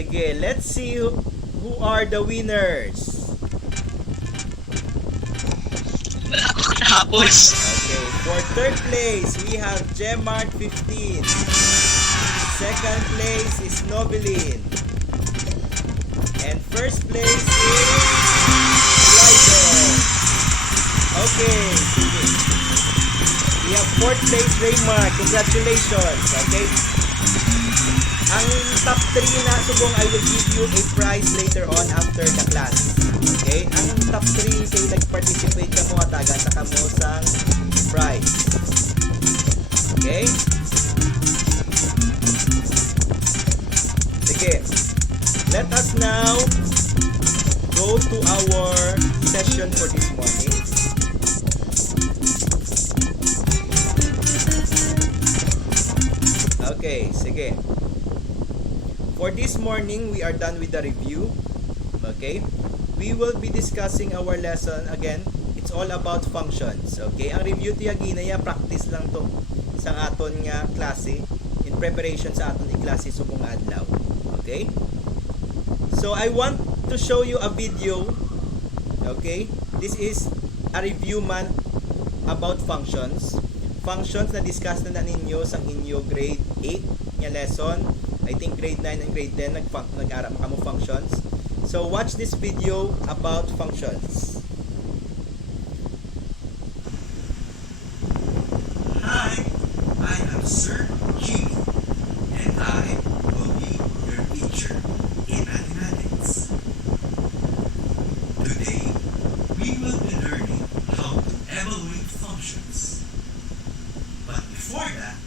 Sige, let's see who are the winners. Tapos. Okay, for third place, we have GenMath 15. Second place is Noveline. And first place is Lighton. Okay, sige. We have fourth place, Raymart. Congratulations. Okay. Ang top 3 na subong, I will give you a prize later on after the class. Okay? Ang top 3 kay nag-participate ka mo at agad na kamo sang prize. Okay? Sige. Let us now go to our session for this morning. Okay, sige. For this morning, we are done with the review. Okay? We will be discussing our lesson again. It's all about functions. Okay? Ang review tiyagi na ya practice lang to sa aton nga klase in preparation sa aton i-klase subong adlaw. Okay? So I want to show you a video. Okay? This is a review man about functions. Functions na discuss na ninyo sa inyo grade 8 nga lesson. I think grade 9 and grade 10 nag-aral mo functions. So watch this video about functions. Hi, I am Sir G, and I will be your teacher in mathematics. Today, we will be learning how to evaluate functions. But before that,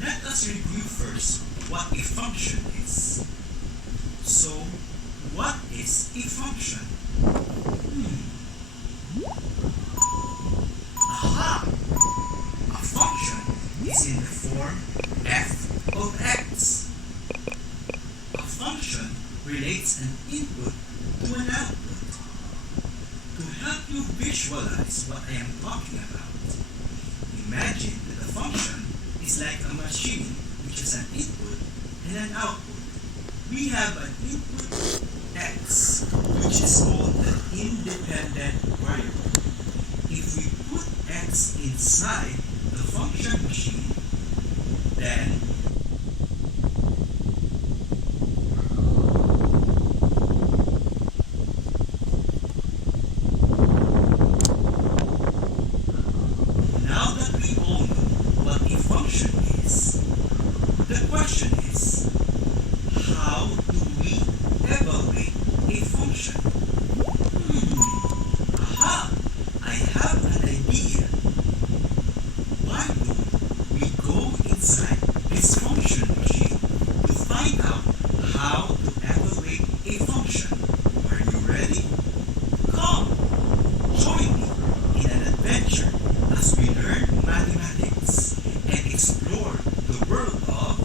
let us review first what a function is. So, what is a function? Aha! A function is in the form f of x. A function relates an input to an output. To help you visualize what I am talking about, imagine that a function is like a machine which has an input and an output. We have an input x, which is called an independent variable. If we put x inside the function machine, then now that we all know what a function is, the question is, how do we evaluate a function? Aha! I have an idea. Why don't we go inside this function machine to find out how to evaluate a function? Are you ready? Come! Join me in an adventure as we learn mathematics and explore the world of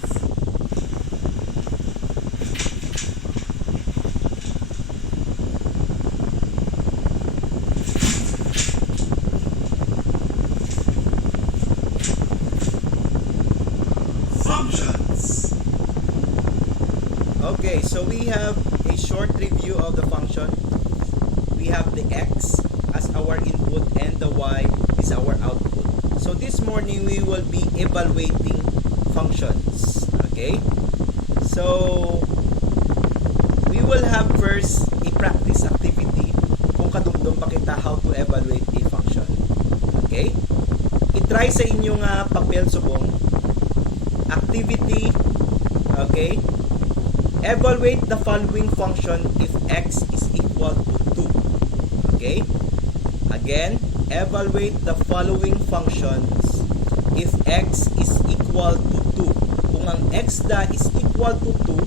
functions. Okay, so we have a short review of the function. We have the x as our input and the y is our output. So this morning we will be evaluating functions. Okay? So we will have first a practice activity kung kadumdum pa kita how to evaluate a function. Okay? I-try sa inyong papel subong activity. Okay? Evaluate the following function if x is equal to 2. Okay? Again, evaluate the following functions if x is equal to 2. Kung ang x da is equal to 2,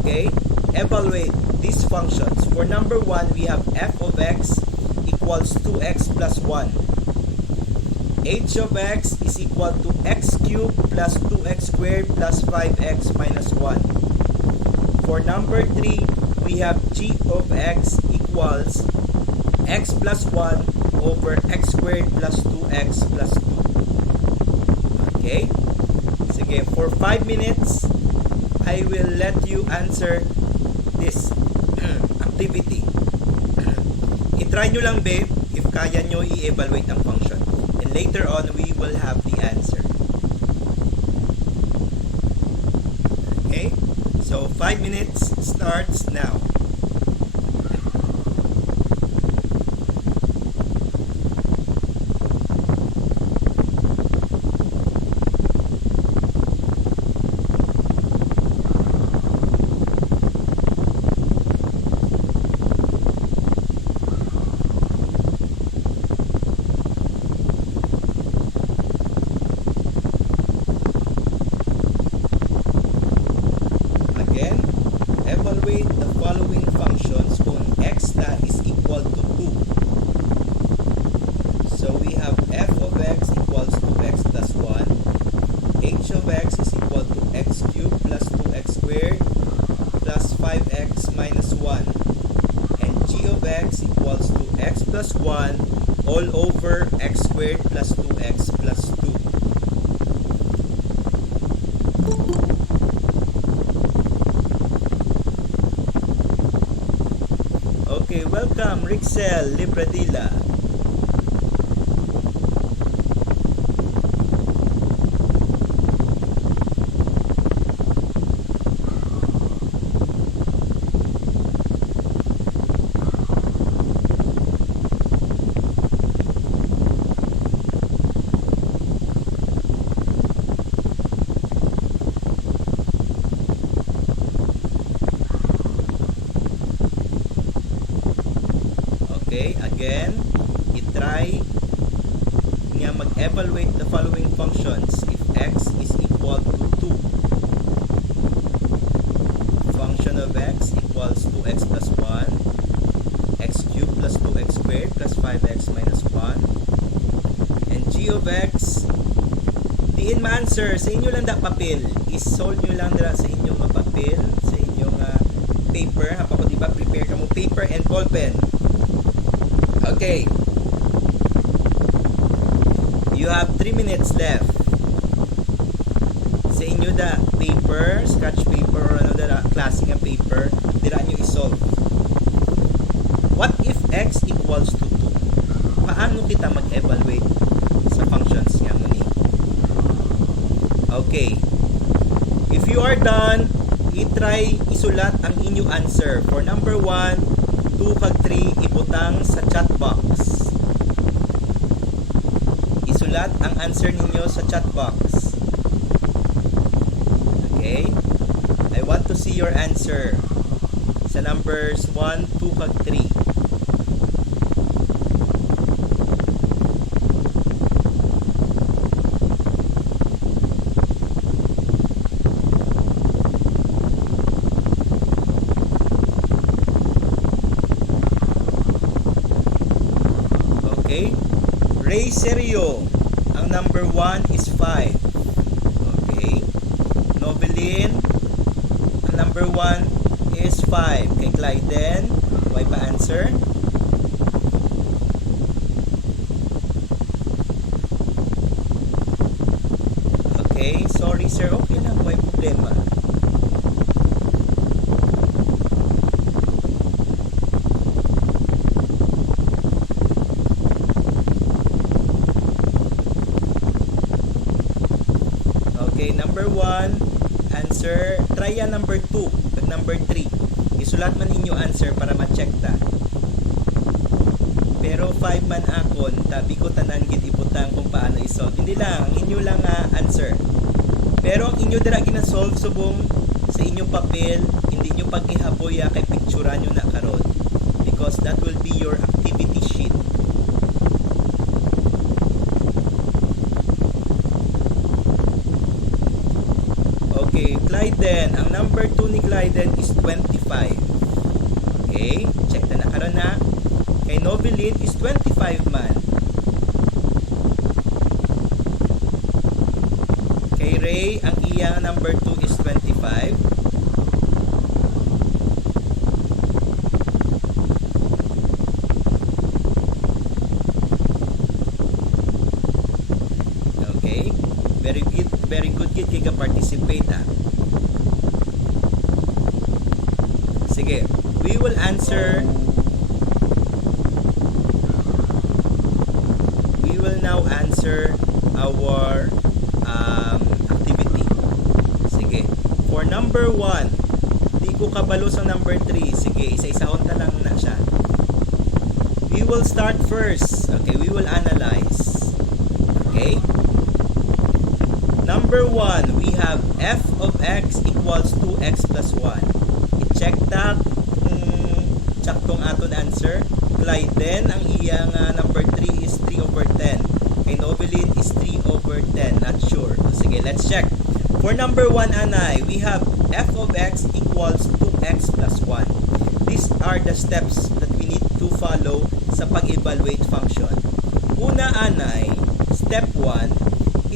okay? Evaluate these functions. For number 1, we have f of x equals 2x plus 1. h of x is equal to x cubed plus 2x squared plus 5x minus 1. For number 3, we have g of x equals x plus 1 over x squared plus 2x plus 2. Okay? Sige, for 5 minutes, I will let you answer this activity. I-try nyo lang, babe, if kaya nyo i-evaluate ang function. And later on, we will have the answer. Okay? So, 5 minutes starts now. Evaluate the following functions kung x na is equal to 2. So we have f of x equals to x plus 1, h of x is equal to x cubed plus 2x squared plus 5x minus 1, and g of x equals to x plus 1 all over x squared plus 2x plus 2. Okay, welcome Rixel Libradilla. Okay, again, i-try nga mag-evaluate the following functions if x is equal to 2. Function of x equals 2x plus 1, x cubed plus 2x squared plus 5x minus 1, and g of x, diin ma-answer, sa inyo lang da papel, is-solve nyo lang dira sa inyong papel, sa inyong paper, hapa ko diba prepare ka mo paper and ball pen. Okay. You have 3 minutes left. Sa inyo da paper, scratch paper or ano da klase nga paper, dira nyo i-solve. What if x equals to 2? Paano kita mag-evaluate sa functions nga mo ni? Okay. If you are done, i-try isulat ang inyong answer. For number 1, 2 kag 3 ibutang sa chat box. Isulat ang answer ninyo sa chat box. Okay? I want to see your answer sa numbers 1, 2 kag 3. Okay? Ray Serio, ang number 1 is 5. Okay? Novelin, ang number 1 is 5. Kay Clyden, why pa answer? Okay, sorry sir, okay lang, why problema? Okay, number 1, answer, try yan number 2, at number 3. Isulat man inyo answer para ma-check ta. Pero 5 man akon, tabi ko tanan gid ibutang kung paano i-solve. Hindi lang, inyo lang answer. Pero ang inyo dira gina-solve subong sa inyong papel, hindi nyo pag-ihaboy kay picturean nyo na karon. Because that will be your activity sheet. Okay, Clyden. Ang number 2 ni Clyden is 25. Okay, check na karon na. Kay Novelin is 25 man. Kay Ray, ang iyang number 2 is 25. Okay, very good gid kay ka participate ha. Sige, we will now answer our activity. Sige, for number 1, di ko kabalo sa number 3. Sige, isa-isahon na lang na siya. We will start first. Okay, we will analyze. Okay? Number 1, we have f of x equals 2x plus 1. I-check that tsaktong aton answer. Clyden, ang iyang number 3 is 3 over 10. Kay Novelin is 3 over 10. Not sure. Sige, let's check. For number 1, Anay, we have f of x equals 2x plus 1. These are the steps that we need to follow sa pag-evaluate function. Una, Anay, step 1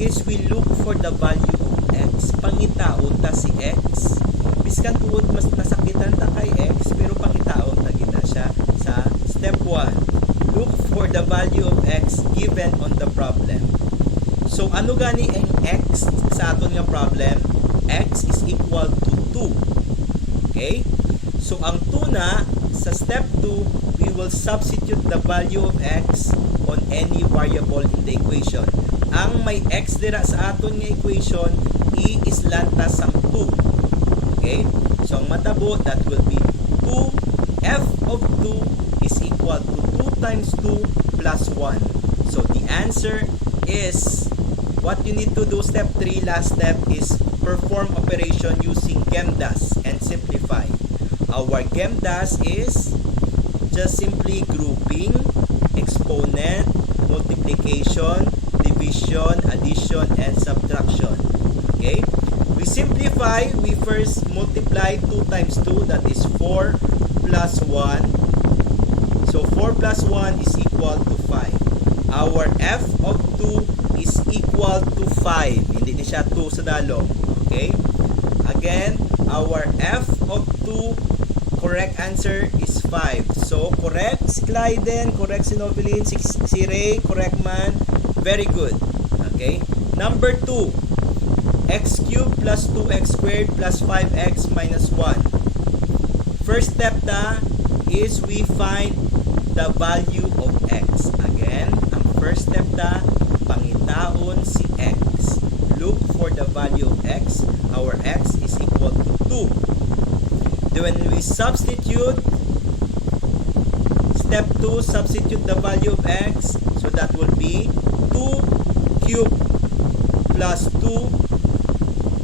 is we look for the value of x. Pangitaon ta si x. Biskan tuod mas nasakitan ta kay x, pero pangitaon ta gina siya sa step 1. Look for the value of x given on the problem. So ano gani ang x sa aton nga problem? X is equal to 2. Okay? So ang 2 na sa step 2, we will substitute the value of x on any variable in the equation. Ang may x dira sa aton nga equation, is lantas ang 2. Okay? So ang matabo, that will be 2 f of 2 is equal to 2 times 2 plus 1. So the answer is, what you need to do, step 3, last step, is perform operation using GenMath and simplify. Our GenMath is just simply grouping, exponent, multiplication, division, addition, and subtraction. Okay? We simplify, we first multiply 2 times 2, that is 4 plus 1. So 4 plus 1 is equal to 5. Our f of 2 is equal to 5. Hindi na siya 2 sa dalong. Okay? Again, our f of 2, correct answer is 5. So, correct si Clyden, correct si Novelin, si Ray, correct man. Very good. Okay? Number 2, x cubed plus 2x squared plus 5x minus 1. First step na is we find the value of x. Again, ang first step na, pangitaon si x. Look for the value of x. Our x is equal to 2. Then when we substitute, step 2, substitute the value of x. So that will be 2 cubed plus 2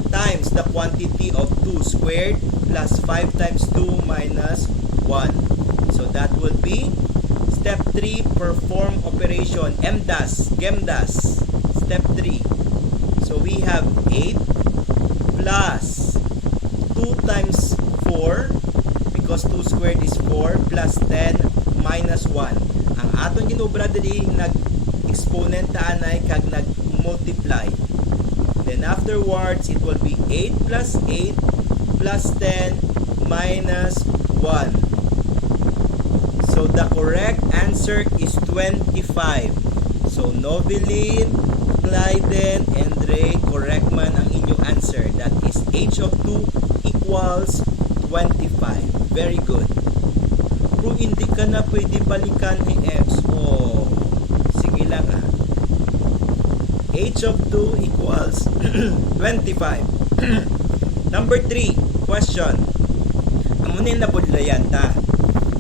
times the quantity of 2 squared plus 5 times 2 minus 1. So that will be step 3, perform operation GemMath. Step 3. So we have 8 plus 2 times 4, because 2 squared is 4, plus 10 minus 1. Ang aton ginubra diri nag-exponent ta anay kag nag-multiply. Then afterwards, it will be 8 plus 8 plus 10 minus 1. So the correct answer is 25. So Novelin, Clyden, and Ray, correct man ang inyong answer. That is h of 2 equals 25. Very good. Kung hindi ka na pwede balikan ni x, sige lang h of 2 equals 25. Number 3, question. Amunin na budlayan ta.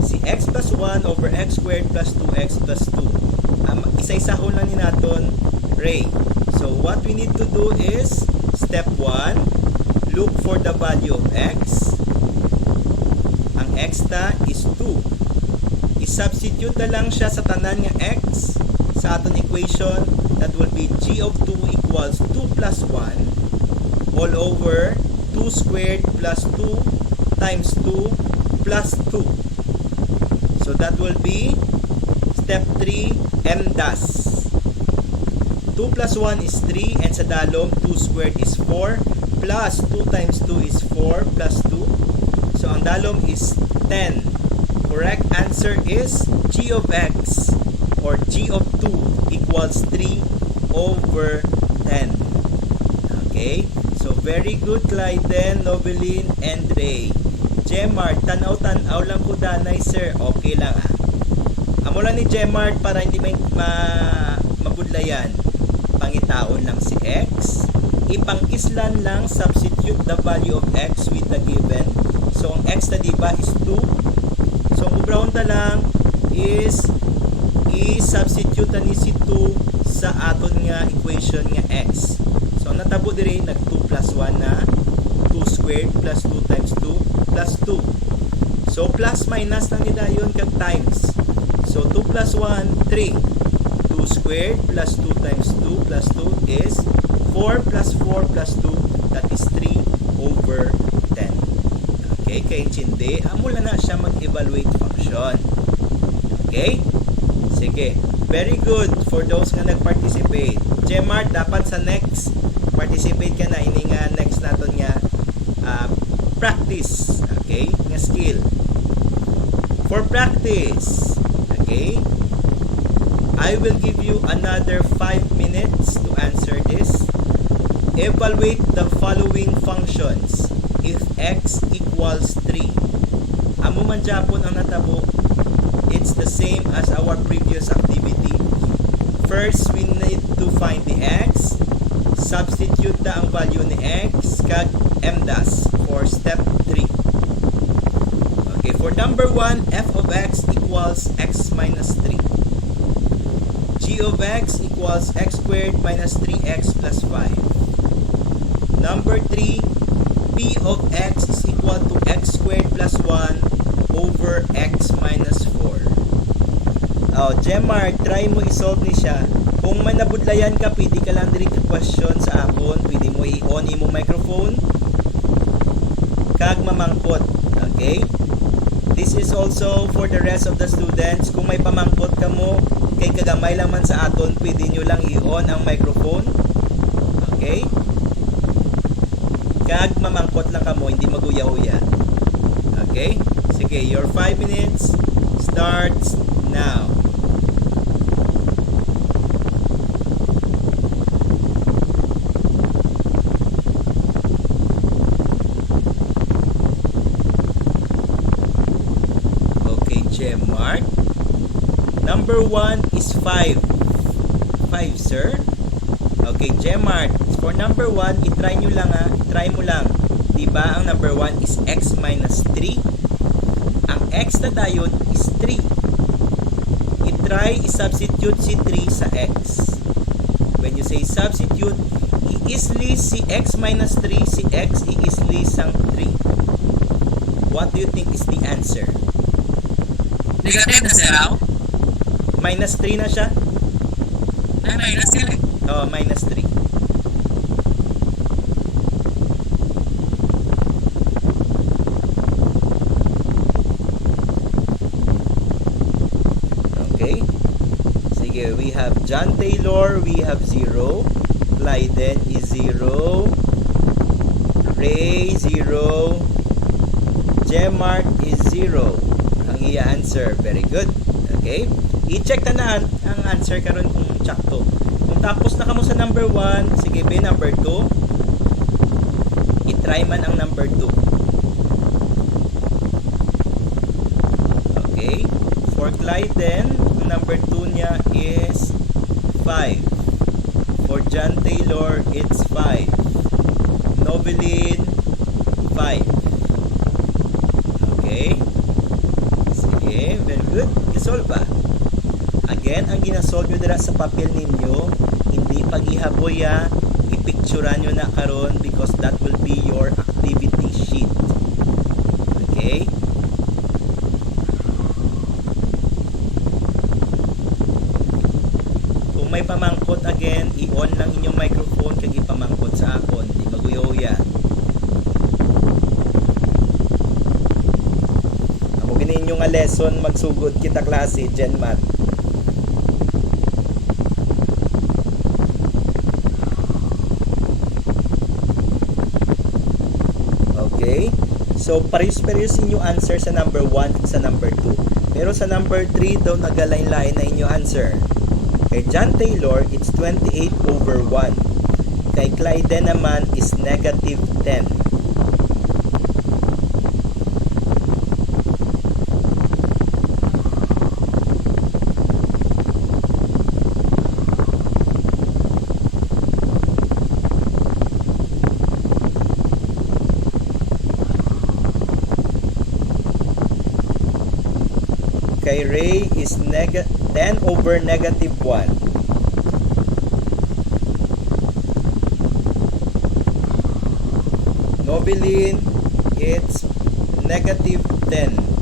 Si x plus 1 over x squared plus 2x plus 2. Isa-isahon lang ni naton, Ray. So what we need to do is, step 1, look for the value of x. Ang x ta is 2. I-substitute na lang siya sa tanan nga x sa aton equation. That will be g of 2 equals 2 plus 1 all over 2 squared plus 2 times 2 plus 2. So that will be step 3, MDAS. 2 plus 1 is 3, and sa dalom 2 squared is 4 plus 2 times 2 is 4 plus 2. So ang dalom is 10. Correct answer is g of x, or g of 2 equals 3 over 10. Okay? So very good, Clyden, Novelin, and Ray. Gmart, tanaw-tanaw lang ko danay sir. Okay lang ah. Amo lang ni Gmart para hindi mabudlayan. Pangitaon lang si x. Ipang-islan lang, substitute the value of x with the given. So ang x na diba is 2. So ang ubrahon ta lang is i-substitute ni si 2 sa aton nga equation nga x. So ang natabo diri nag 2 plus 1 na 2 squared plus 2 times 2 plus 2. So plus minus lang nila yun kag times. So 2 plus 1, 3. 2 squared plus 2 times 2 plus 2 is 4 plus 4 plus 2, that is 3 over 10. Okay, kaya intindi, amula na siya mag-evaluate function. Okay? Sige. Very good for those nga nag-participate. Gmart, dapat sa next, participate ka na. Ini nga next naton nga practice. Okay? Nga skill. For practice, okay? I will give you another 5 minutes to answer this. Evaluate the following functions if x equals 3. Amo man Japon ang natabo. It's the same as our previous activity. First, we need to find the x. Substitute na ang value ni x kag m das for step 3. Okay, for number 1, f of x equals x minus 3. G of x equals x squared minus 3x plus 5. Number 3, p of x is equal to x squared plus 1 over x minus 4. Oh, Gmart, try mo isolve ni siya. Kung may nabudlayan ka, pwede ka lang direct question sa akon. Pwede mo i-on mo microphone. Kag mamangkot. Okay? This is also for the rest of the students. Kung may pamangkot ka mo, kay kagamay lang man sa aton, pwede nyo lang i-on ang microphone. Okay? Kag mamangkot lang ka mo, hindi maguya-uya. Okay? Sige, your 5 minutes starts now. Okay, Gmart. Number 1 is 5. 5, sir. Okay, Gmart. For number 1, i-try nyo lang ha. I-try mo lang. Diba ang number 1 is x minus 3? Ang x na dayon is 3. I-try, i-substitute si 3 sa x. When you say substitute, i-isli si x minus 3, si x i-isli sang 3. What do you think is the answer? Negative na sir, raw? Minus 3 na siya? Ay, minus sir. Oh, minus 3. Okay. Sige, we have John Taylor, we have 0. Clyden is 0. Ray, 0. Gmart is 0. Ang iya answer. Very good. Okay. I-check na ang answer karon kung sakto. Kung tapos na kamo sa number 1, sige be number 2. I-try man ang number 2. Okay. For Clyden, number 2 niya is 5. For John Taylor, it's 5. Novelin, 5. Okay. Sige, very good. Isolve ba? Again, ang ginasolve nyo dira sa papel ninyo, hindi pag-ihaboy i-picturean nyo na karon because that will be your activity sheet. Okay? Kung may pamangkot again, i-on lang inyong microphone kag ipamangkot sa akon. Di maguya-uya. Amo gini inyo nga lesson magsugod kita klase GenMath. Okay? So, pares-pares inyo answer sa number 1 at sa number 2. Pero sa number 3, daw nagalain-lain na inyo answer. Kay John Taylor, it's 28 over 1. Kay Clyden naman is negative 10. kay Ray is 10 over negative 1. Nobilin, it's negative 10.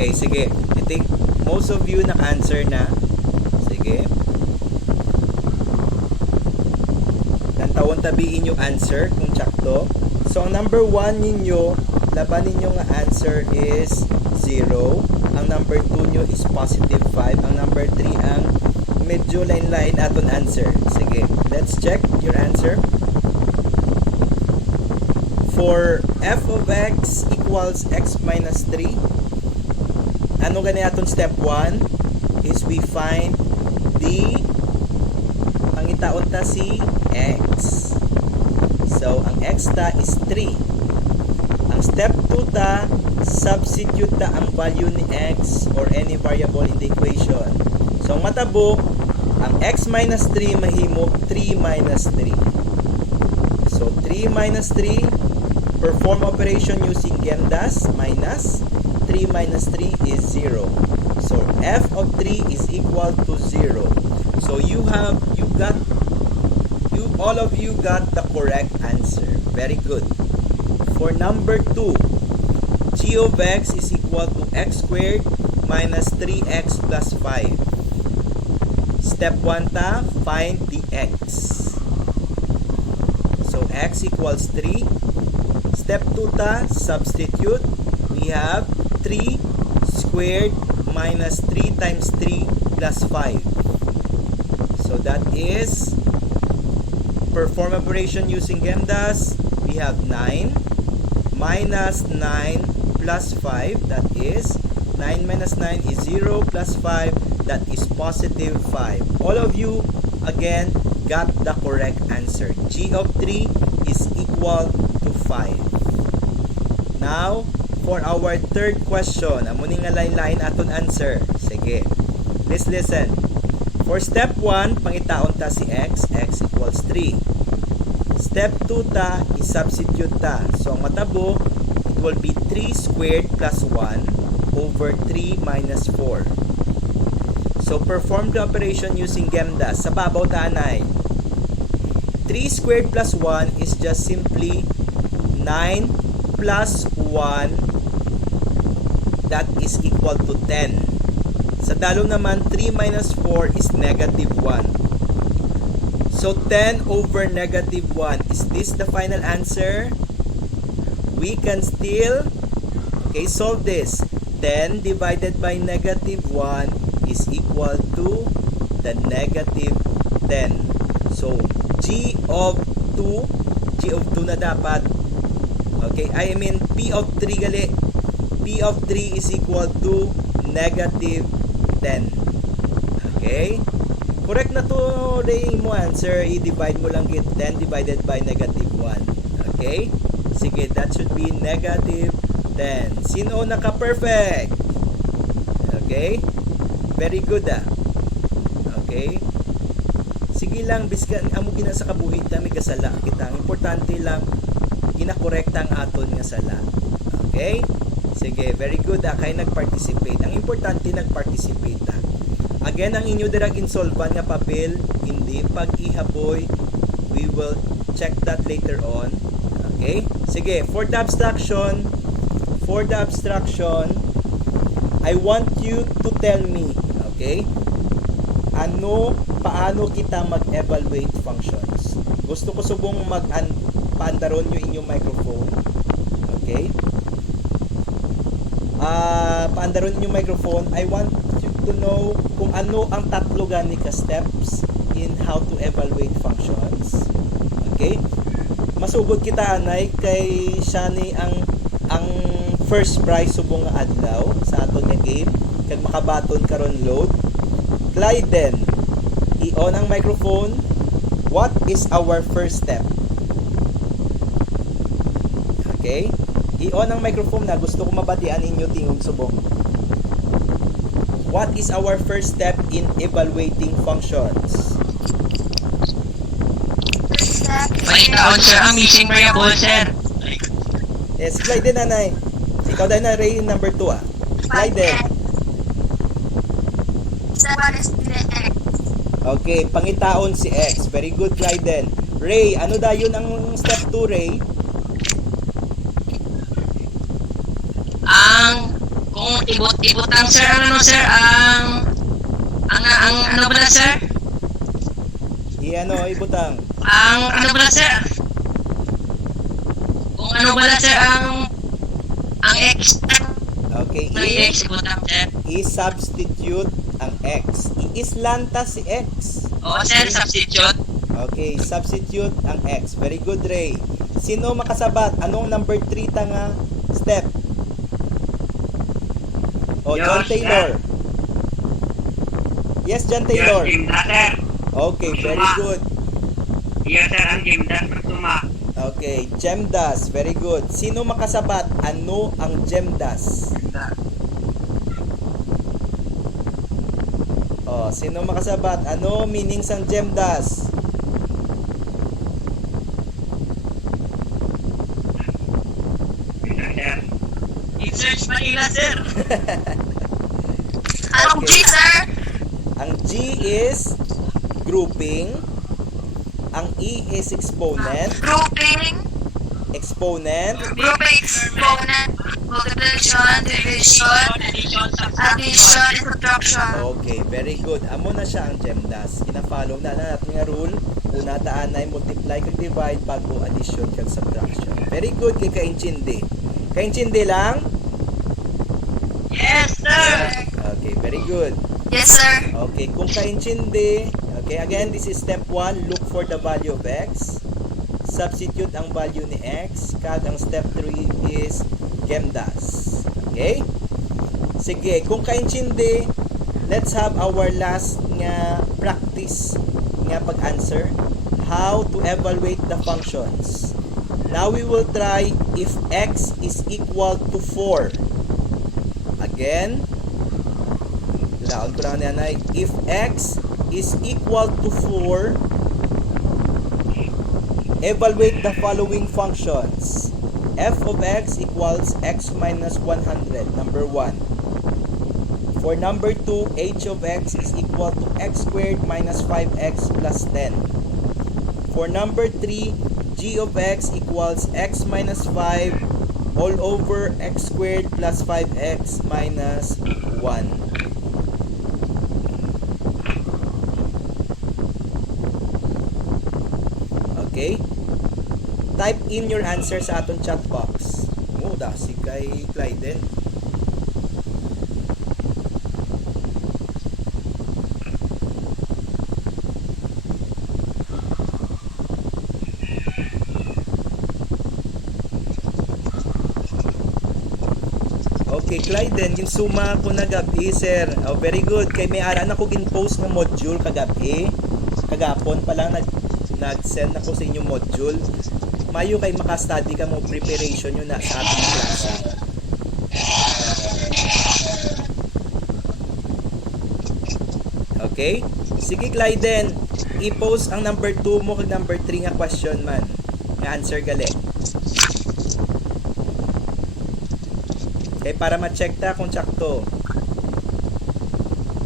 Okay, sige. I think most of you naka-answer na. Sige. Nantawon tabiin yung answer kung tsakto. So, ang number 1 ninyo, laban ninyo nga answer is 0. Ang number 2 nyo is positive 5. Ang number 3 ang medyo line-line aton answer. Sige, let's check your answer. For f of x equals x minus 3, ano gani aton step 1 is we find the pangitaon ta si x. So, ang x ta is 3. Ang step 2 ta, substitute ta ang value ni x or any variable in the equation. So, ang matabo, ang x minus 3 mahimo 3 minus 3. So, 3 minus 3, perform operation using GenMath, minus 3 minus 3 is 0. So f of 3 is equal to 0. So all of you got the correct answer. Very good. For number 2, g of x is equal to x squared minus 3x plus 5. Step 1 ta, find the x. So x equals 3. Step 2 ta, substitute. We have 3 squared minus 3 times 3 plus 5. So that is, perform operation using GenMath. We have 9 minus 9 plus 5. That is, 9 minus 9 is 0 plus 5. That is positive 5. All of you, again, got the correct answer. G of 3 is equal to 5. Now, for our third question, amuning nga line-line aton answer. Sige. Please listen. For step 1, pangitaon ta si x equals 3. Step 2 ta, i-substitute ta. So, ang matabo, it will be 3 squared plus 1 over 3 minus 4. So, perform the operation using GenMath. Sa babaw ta, anay. 3 squared plus 1 is just simply 9 plus 1, that is equal to 10. Sa dalo naman, 3 minus 4 is negative 1. So 10 over negative 1, is this the final answer? We can still, solve this. 10 divided by negative 1 is equal to the negative 10. So g of 2 na dapat. I mean p of 3 gali. P of 3 is equal to negative 10. Okay? Correct na to, rin mo answer. I-divide mo lang 10 divided by negative 1. Okay? Sige, that should be negative 10. Sino naka-perfect? Okay? Very good Okay? Sige lang, biskan amo gina sa kabuhi ta may kasala kita. Ang importante lang ginakorekta ang aton nga sala. Okay? Sige, very good kay nag-participate. Ang importante nag-participate Again, ang inyo dirag insolvan nga papel, hindi pag-ihaboy. We will check that later on. Okay? Sige, for the abstraction, I want you to tell me, okay? Paano kita mag-evaluate functions? Gusto ko subong paandaron nyo inyong microphone. Okay? Paandaron inyong microphone. I want you to know kung ano ang tatlo gani ka steps in how to evaluate functions. Okay? Masugod kita anay kay Shani ang first prize subong nga adlaw sa aton nga game kag makabaton karon load. Clyden, I-on ang microphone. What is our first step? Okay? I-on ang microphone na. Gusto ko mabatian inyo tingog subong. What is our first step in evaluating functions? Pagkitaon, sir, ang missing variable, sir. Yes, slide din, nanay. Ikaw din na, Ray, number 2, ah. Slide din. Okay, pangitaon si X. Very good, Clyden. Ray, ano dayon ang step 2, Ray? Kung ibot ang sir, ano, sir, ang ano ba na, sir? Ibutang. Ang ano ba na, sir? Kung ano ba na, sir, ang X. Okay, X, ibutang, sir. i-substitute ang X. I-islanta si X. Oo, sir, substitute. Okay, substitute ang X. Very good, Ray. Sino makasabat? Anong number 3 nga step? John Taylor. Yes, John Taylor. GenMath, Okay, very good. yes, sir, ang GenMath suma. Okay, GemDas. Very good. Sino makasabat? Ano ang GemDas? Sino makasabat? Ano meaning sang GemDas? In-search Manila, sir. Anong G, sir? Ang G is grouping. Ang E is exponent. Grouping, Exponent. exponent, multiplication, division, addition, subtraction. Okay, very good. Amo na siya ang GemDas. Kina-follow na natin nga rule. Una taan ay multiply kag divide bago addition kag subtraction. Very good kay kaintindi. Kaintindi lang? Yes, sir. Okay, very good. Yes, sir. Okay, kung kaintindi, okay, again, this is step 1. Look for the value of X. Substitute ang value ni X. Kag ang step 3 is GemDas. Okay? Sige, kung kaintindi, let's have our last nga practice nga pag-answer. How to evaluate the functions. Now we will try if X is equal to 4. Again, laon ko lang nanay. If X is equal to 4, evaluate the following functions. F of X equals X minus 100, number 1. For number 2, H of X is equal to X squared minus 5X plus 10. For number 3, G of X equals X minus 5 all over X squared plus 5X minus 1. Okay? Type in your answer sa atong chat box. Si kay Clyden. Okay, Clyden, yung suma ko na gabi, sir. Very good. Kay may ara na ko gin-post ng module kagabi. Kagapon pa lang nag-send ako sa inyong module. Mayo kay maka-study ka mo preparation yun na sa ating klase. Okay? Sige, Clyden. I-post ang number 2 mo kag number 3 nga question man. Nga answer gali. Okay, para ma-check ta kung sakto.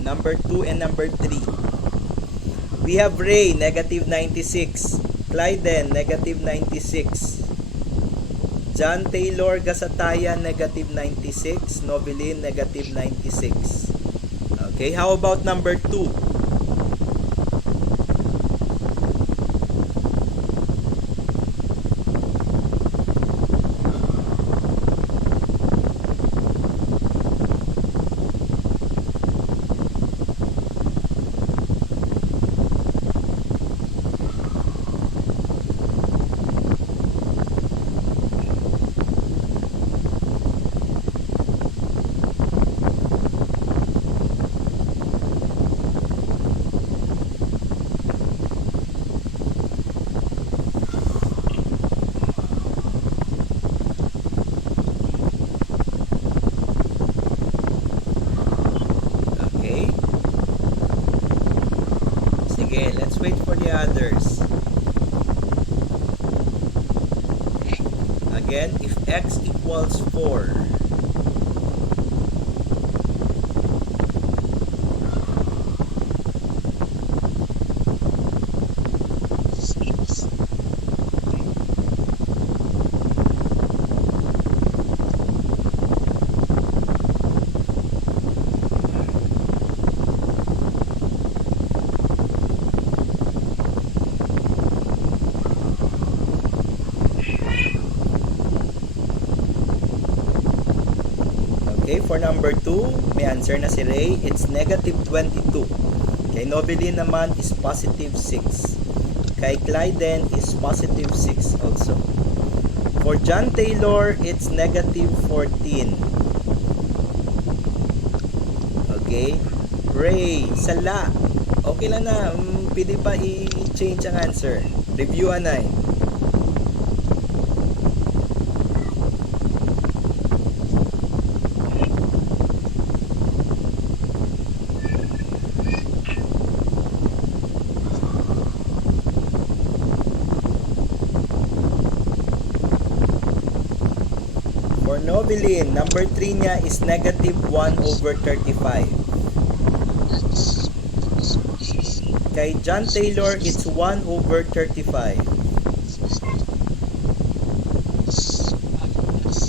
Number 2 and number 3. We have Ray, negative 96. Clyden, negative 96. John Taylor Gasataya, negative 96. Novelin, negative 96. Okay, how about number 2? Okay, let's wait for the others. Again, if x equals 4, okay, for number 2, may answer na si Ray. It's negative 22. Kay Nobeline naman is positive 6. Kay Clyden is positive 6 also. For John Taylor, it's negative 14. Okay. Ray, sala. Okay lang na. Pwede pa i-change ang answer. Review anay. For Nobeline, number 3 niya is negative 1 over 35. Kay John Taylor, it's 1 over 35.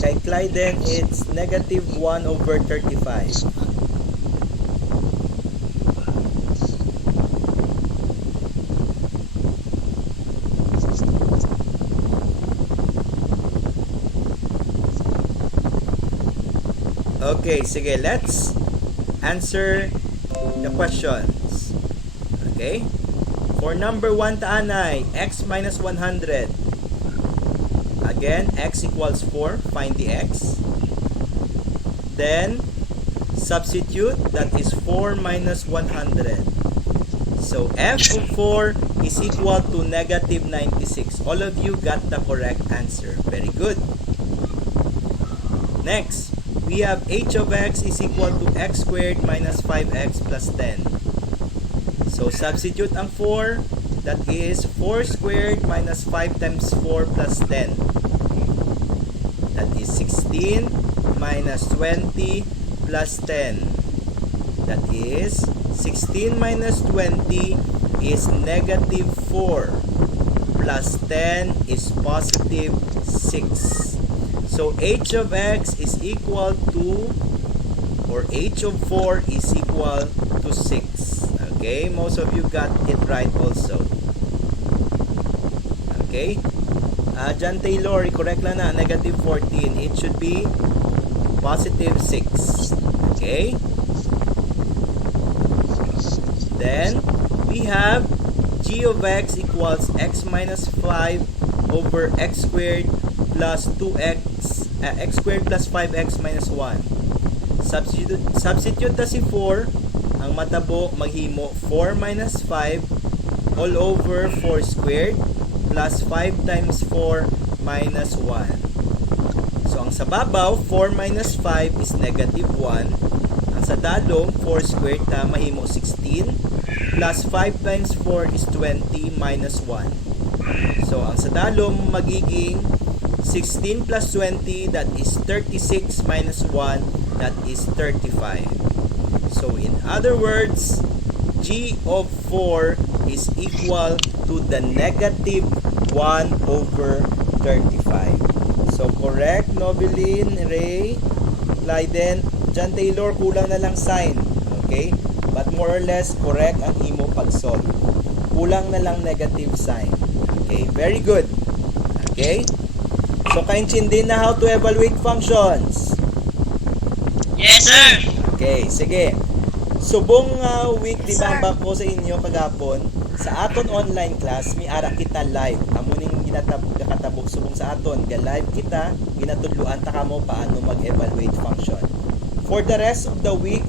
Kay Clyden, it's negative 1 over 35. Okay, sige, let's answer the questions. Okay? For number 1 taanay, x minus 100. Again, x equals 4. Find the x. Then, substitute. That is 4 minus 100. So, f of 4 is equal to negative 96. All of you got the correct answer. Very good. Next, we have h of x is equal to x squared minus 5x plus 10. So, substitute ang 4. That is 4 squared minus 5 times 4 plus 10. That is 16 minus 20 plus 10. That is 16 minus 20 is negative 4 plus 10 is positive 6. So, h of x is equal to, or h of 4 is equal to 6. Okay, most of you got it right also. Okay, John Taylor, correct lang na, negative 14. It should be positive 6. Okay, then we have g of x equals x minus 5 over x squared plus 2x, x squared plus 5x minus 1. Substitute na si 4. Ang matabo, maghimo 4 minus 5 all over 4 squared plus 5 times 4 minus 1. So, ang sa babaw, 4 minus 5 is negative 1. Ang sa dalong, 4 squared na mahimo 16 plus 5 times 4 is 20 minus 1. So, ang sa dalong magiging 16 plus 20, that is 36 minus 1, that is 35. So, in other words, g of 4 is equal to the negative 1 over 35. So, correct, Nobeline, Ray, Clyden, John Taylor, kulang na lang sign. Okay? But more or less, correct ang imo pag-solve. Kulang na lang negative sign. Okay? Very good. Okay? So, kaintindi na how to evaluate functions. Yes, sir. Okay, sige. Subong week, di ba ba ko sa inyo kagapon, sa aton online class, may ara kita live. Amuning gakatabog subong sa aton. Ga-live kita, ginatudluan ta kamo paano mag-evaluate function. For the rest of the week,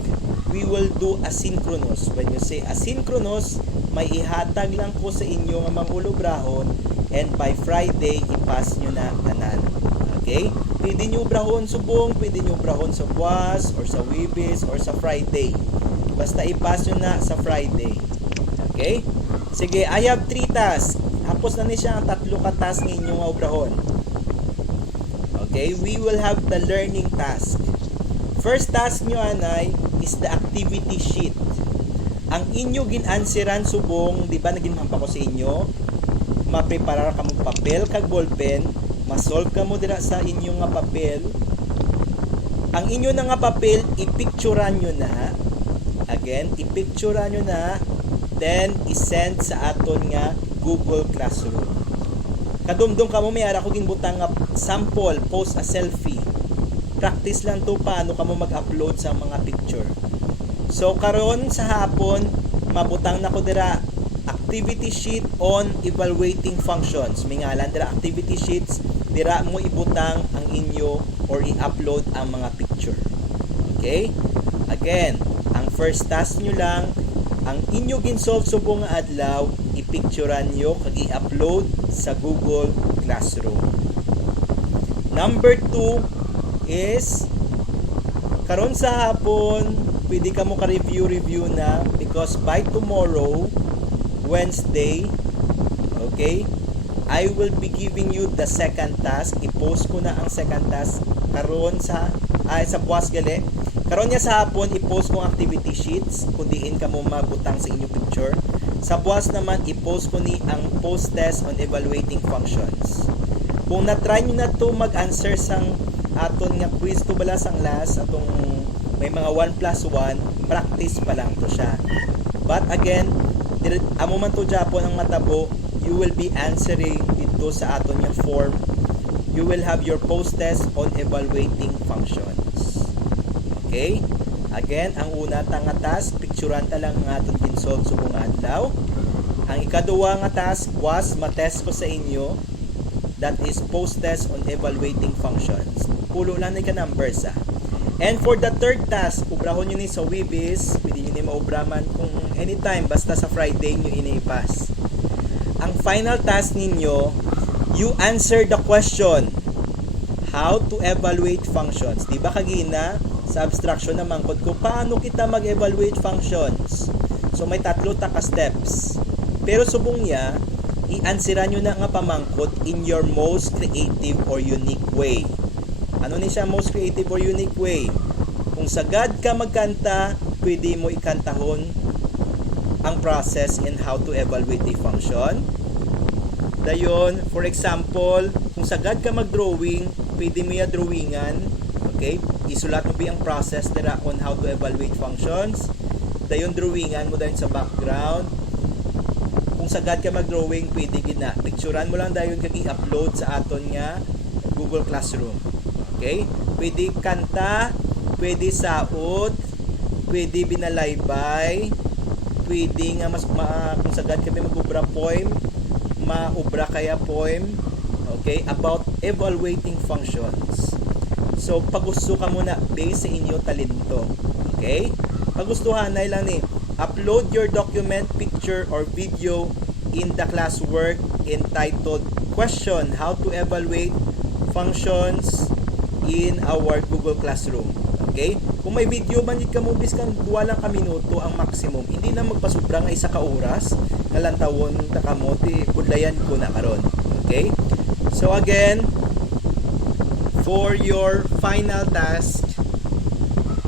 we will do asynchronous. When you say asynchronous, may ihatag lang ko sa inyo nga mangulubrahon, and by Friday, ipas nyo na tanan. Okay? Pwede nyo brahon subong, pwede nyo brahon sa buwas, or sa Wibis, or sa Friday. Basta ipas nyo na sa Friday. Okay? Sige, I have 3 tasks. Hapos na ni siya ang 3 ka task ninyo nga obrahon. Okay, we will have the learning task. First task nyo anay is the activity sheet. Ang inyo gin-answeran subong, di ba naginmampa ko sa inyo, mapreparar ka mong papel kag ballpen, masolve ka mo dira sa inyo nga papel. Ang inyo na nga papel, ipicturean nyo na. Again, ipicturean nyo na, then isend sa aton nga Google Classroom. Kadumdum ka mo, may ara ko ginbutang nga sample, post a selfie. Practice lang to paano ka mo mag-upload sa mga picture. So karon sa hapon, mabutang na ko dira activity sheet on evaluating functions. Mingalan dira activity sheets, dira mo ibutang ang inyo or i-upload ang mga picture. Okay? Again, ang first task nyo lang, ang inyo ginsolve subong nga adlaw, ipicturean nyo kag i-upload sa Google Classroom. Number 2 is karon sa hapon, pwede ka mo ka-review na because by tomorrow, Wednesday, okay, I will be giving you the second task. I-post ko na ang second task karon sa buwas gali. Karon niya sa hapon, i-post ko ang activity sheets kung diin ka mo mabutang sa inyong picture. Sa buwas naman, i-post ko ni ang post test on evaluating functions. Kung na-try nyo na to mag-answer sang aton nga quiz to bala sang last, atong may mga 1+1, practice pa lang to siya. But again, amo man to Japon ang matabo, you will be answering dito sa aton nga form. You will have your post test on evaluating functions. Okay? Again, ang una nga task, picturean ta lang nga atong ginsolve subong adlaw. Ang ikaduwa nga task was matest ko sa inyo, that is post test on evaluating functions. Pulo lang ni ka numbers And for the third task, ubrahon nyo ni sa Webis, pwede nyo ni maubraman kung anytime, basta sa Friday nyo inipas. Ang final task ninyo, you answer the question, how to evaluate functions. Diba kagina, sa abstraction naman kod ko, paano kita mag-evaluate functions? So may 3 ta ka steps. Pero subong niya, i-answeran nyo na nga pamangkot in your most creative or unique way. Ano ni siya most creative or unique way? Kung sagad ka magkanta, pwede mo ikantahon ang process in how to evaluate a function. Dayon, for example, kung sagad ka mag-drawing, pwede mo ya drawingan. Okay? Isulat mo ba ang process dira on how to evaluate functions. Dayon, drawingan mo dahil sa background. Kung sagad ka mag-drawing, pwede gina. Picturean mo lang dayon kag i-upload sa aton nga Google Classroom. Okay? Pwede kanta, pwede saot, pwede binalaybay, pwede nga kung sagad kami mag-ubra poem, maubra kaya poem, okay, about evaluating functions. So, pagusto ka muna based sa inyo talento. Okay? Pagustuhan na lang ni upload your document, picture, or video in the classwork entitled Question How to Evaluate Functions in our Google Classroom. Okay? Kung may video man ka mo biskan 2 lang ka minuto ang maximum, hindi na magpasubra nga 1 ka oras kalantawon ta kamo ti budlayan ko na karon. Okay? So again, for your final task,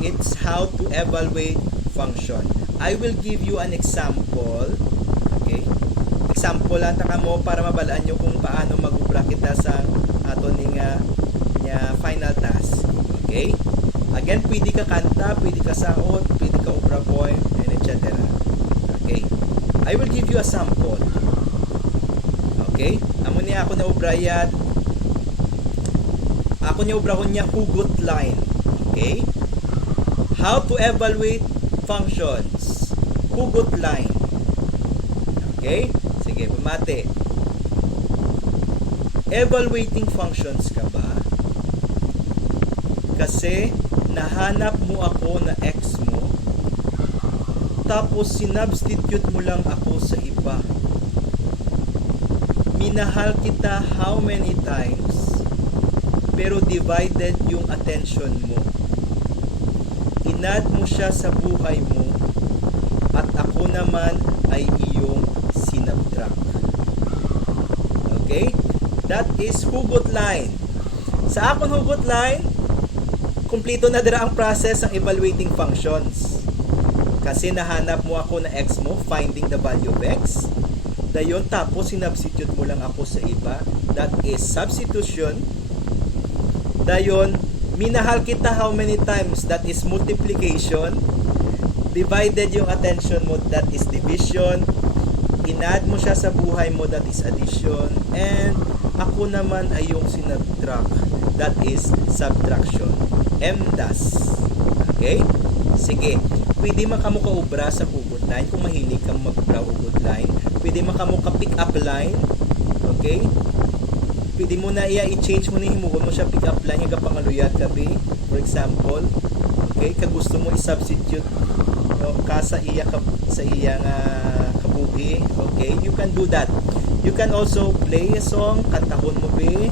it's how to evaluate function. I will give you an example. Okay? Example lang ta kamo para mabalaan nyo kung paano mag-ubra kita sa ato nga final task. Okay? Again, pwede ka kanta, pwede ka saot, pwede ka ubra poem, and etc. Okay? I will give you a sample. Okay? Amo niya ako na ubrayat. Ako niya ubrahon niya hugot line. Okay? How to evaluate functions. Hugot line. Okay? Sige, pamate. Evaluating functions ka ba? Kasi nahanap mo ako na ex mo, tapos sinubstitute mo lang ako sa iba. Minahal kita how many times, pero divided yung attention mo. Inad mo siya sa buhay mo, at ako naman ay iyo subtract. Okay? That is hugot line. Sa akong hugot line, kumplito na dira ang process ng evaluating functions. Kasi nahanap mo ako na x mo, finding the value of x. Dayon, tapos sinubstitute mo lang ako sa iba. That is substitution. Dayon, minahal kita how many times? That is multiplication. Divided yung attention mo, that is division. Inadd mo siya sa buhay mo, that is addition. And ako naman ay yung sinubtract, that is subtraction. MDAS. Okay? Sige. Pwede makamo ka ubra sa hugot line kung mahilig kang mag-ubra hugot line. Pwede makamo ka pick up line. Okay? Pwede mo na i-change mo na himugon mo siya pick up line yung kapangaluyat kabi. For example, okay, kag gusto mo i-substitute ka sa iya nga kabuhi. Okay, you can do that. You can also play a song, kantahon mo be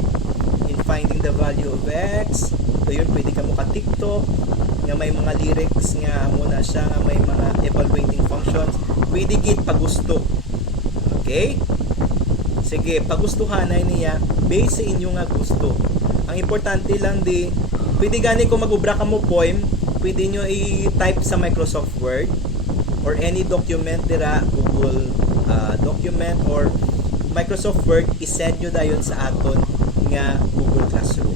in finding the value of x. So yun, pwede ka mo ka TikTok nga may mga lyrics nga muna siya nga may mga evaluating functions. Pwede gid pagusto. Okay? Sige, pagustuhan na niya base sa inyo nga gusto. Ang importante lang di, pwede gani kung mag-ubra ka mo poem, pwede nyo i-type sa Microsoft Word or any document dira, Google document or Microsoft Word, isend nyo dayon sa aton nga Google Classroom.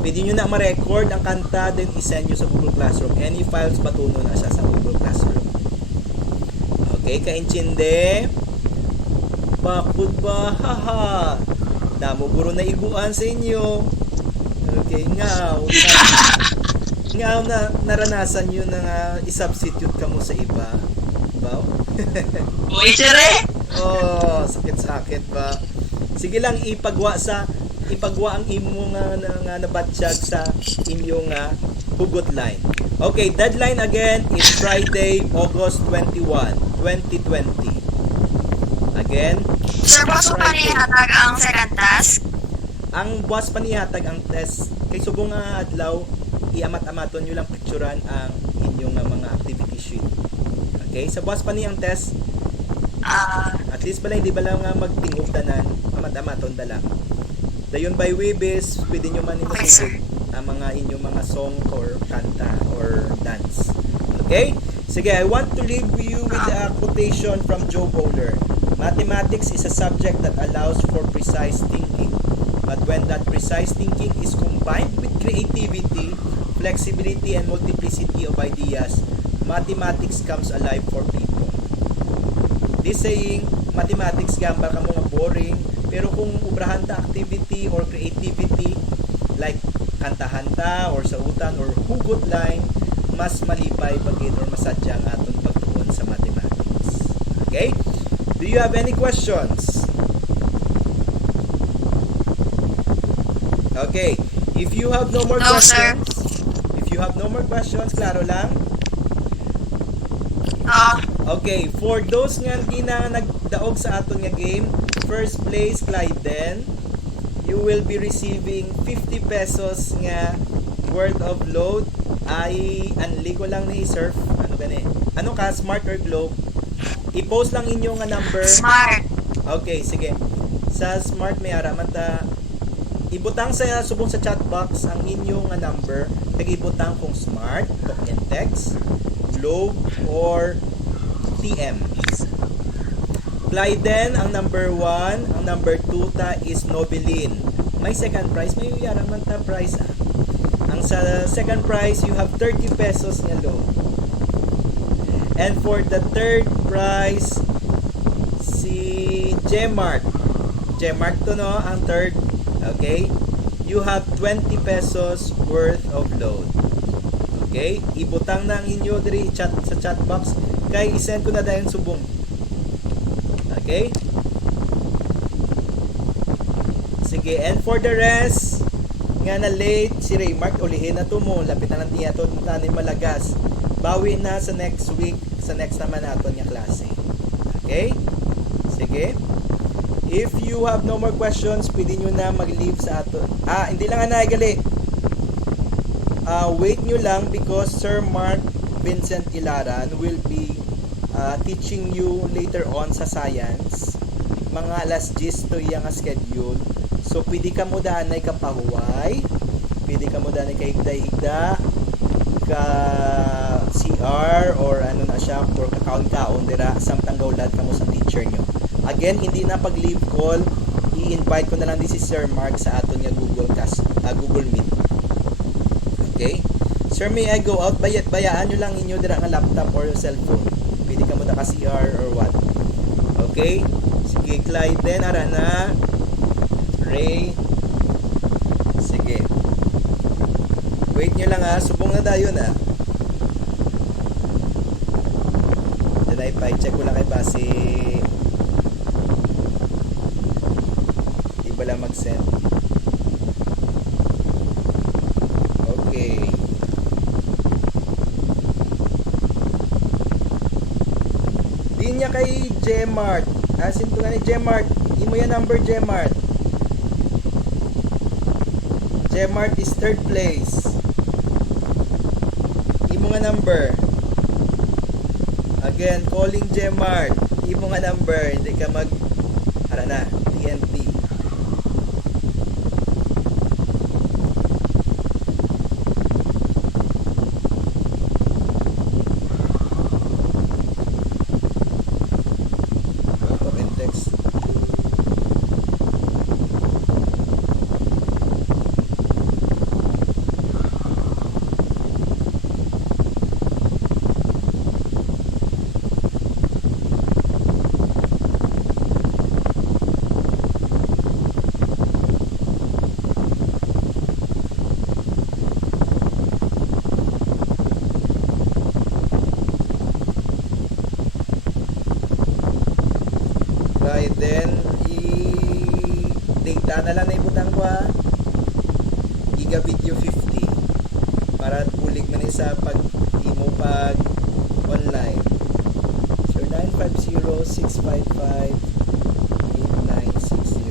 Pwede nyo na ma-record ang kanta, then isend nyo sa Google Classroom. Any files, patuno na siya sa Google Classroom. Okay, kaintindi? Bakod ba? Haha! Damo guro na iguan sa inyo. Okay, ngaw na naranasan nyo na i-substitute ka mo sa iba. Ba? Uy, sir eh! Oh, sakit-sakit ba? Sige lang, ipagwa ang imo nga nabatsyag sa inyong hugot line. Okay, deadline again is Friday, August 21, 2020. Again, Sir, boss mo pa nihatag ang second task? ang buwas pa nihatag ang test kay subong nga adlaw, iamat-amaton nyo lang picturean ang inyong mga activity sheet. Okay, sa buwas pa ni ang test, at least balay di ba lang nga magtingog tanan, amat-amaton dala. Dayon by Webis, pwede nyo man Okay, ang mga inyong mga song or kanta or dance. Okay? Sige, I want to leave you with a quotation from Joe Bowler. Mathematics is a subject that allows for precise thinking. But when that precise thinking is combined with creativity, flexibility, and multiplicity of ideas, mathematics comes alive for people. This saying, mathematics gamba ka mga boring, pero kung ubrahan ta activity or creativity, like kanta-hanta or sautan or hugot line, mas malipay pagid or masadyang aton pagtuon sa mathematics. Okay? Do you have any questions? Okay. If you have no more No, sir. questions, if you have no more questions, klaro lang? Okay, for those nga di na nagdaog sa aton nga game, first place Clyden, you will be receiving 50 pesos nga worth of load. Ay anli ko lang ni surf. Ano gani? Ano ka, Smart or Globe? I-post lang inyo nga number. Smart. Okay, sige. Sa Smart may araman ta ibutang sa subong sa chat box ang inyong nga number. Ibutang kung Smart, talk and text, Globe, or TM. Clyden ang number 1, ang number 2 ta is Nobilin. May second prize, may uyarang man ta prize Ang sa second prize, you have 30 pesos nga loan. And for the third prize, si GenMath. GenMath to no, ang third. Okay? You have 20 pesos worth of load. Okay? Ibutang na ang inyo diri chat sa chat box. Kay isend ko na dahil subong. Okay? Sige, and for the rest, nga na late, si Raymark, ulihin na to mo. Lapit na lang niya to, tanin malagas. Bawi na sa next week, sa next naman natin nga klase. Okay? Sige. If you have no more questions, pwede nyo na mag-leave sa ato. Hindi lang nga gali. Wait nyo lang because Sir Mark Vincent Ilaran will be teaching you later on sa science. mga alas 10 to iya nga schedule. So pwede ka mo dahanay ka pahuway, pwede ka mo dahanay ka higda-higda, ka CR or ano na siya for kakaon-kaon dira samtang gawlad kamo sa teacher nyo. Again, hindi na pag leave call, i-invite ko na lang din si Sir Mark sa aton nga Google Meet. Okay? Sir, may I go out? Bayaan nyo lang inyo dira nga laptop or cellphone. Pwede ka mo da ka CR or what. Okay? Sige, Clyde din, ara na. Ray. Sige. Wait nyo lang ha. Subong na tayo na. Then I check ko lang kay Basi. Di ba lang mag-send? Okay. Di niya kay GenMath. Asin to nga ni GenMath. Di mo yan number GenMath. GenMath is third place. Imo nga number. Again, calling GenMath. Imo nga number. Hindi ka mag ara na, TNT. Talk and text. Right, then i-data na lang na ibutang ko ha. Giga video 50 para pulig man sa pag imo pag online. So 950-655-8960.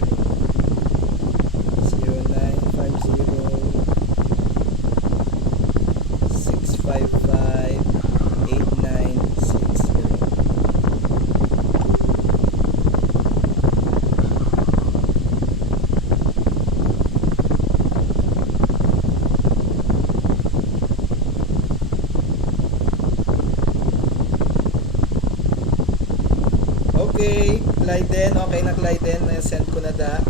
Okay, Clyden. Okay na Clyden. Send ko na da.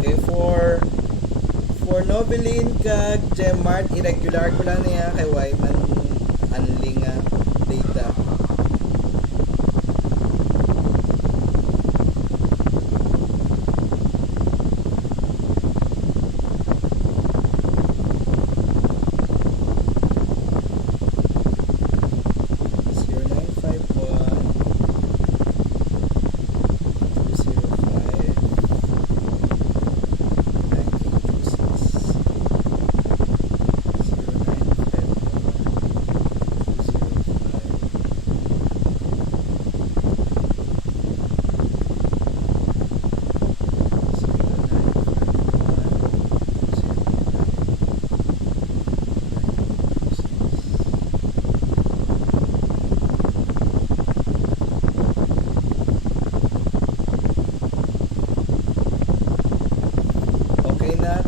Okay, for Noveline kag GenMath, irregular ko lang niya kay Wyman anling data.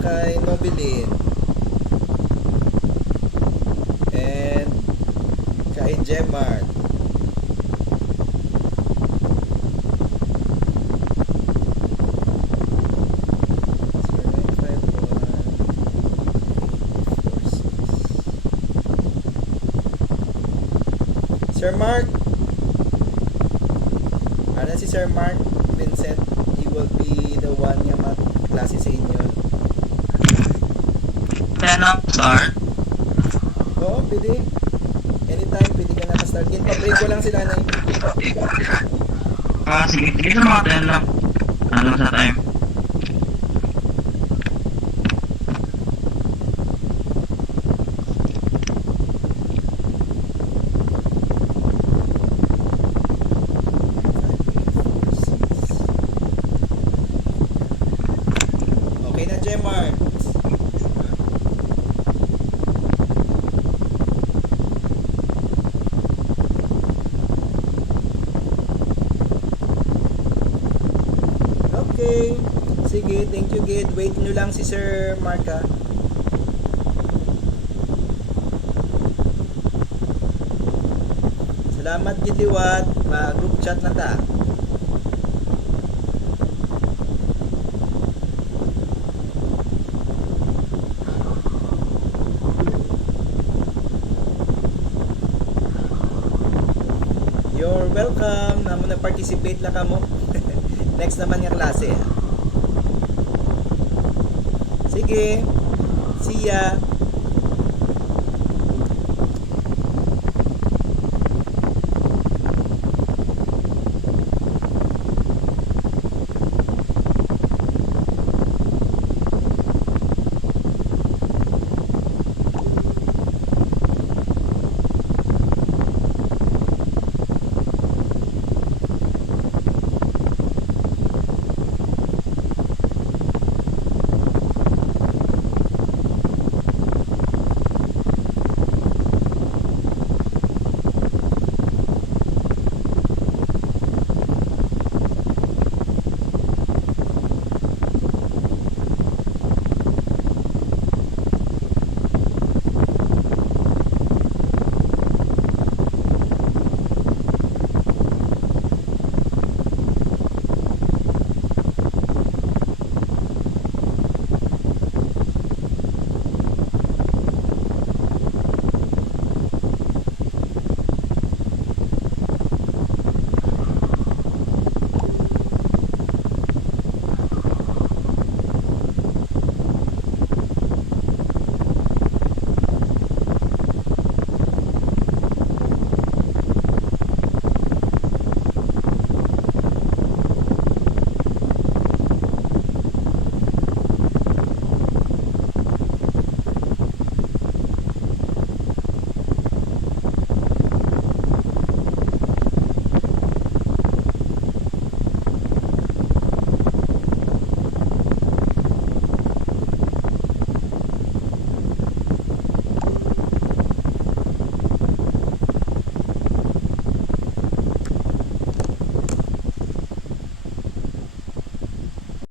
Kay Nobilin and kay GenMath. Sir Mark, ano si Sir Mark Vincent? He will be the one nga mag-klase sa inyo. Start. Oo, pwede. Anytime, pwede ka na-start. In-break ko lang sila na Sige, sige sa mga 10 lang. Ano sa time? thank you, Gid. Wait nyo lang si Sir Marka. Salamat, Gid Liwat. Group chat na ta. You're welcome. Namo na participate lang ka mo. Next naman yung klase. Sige. See ya.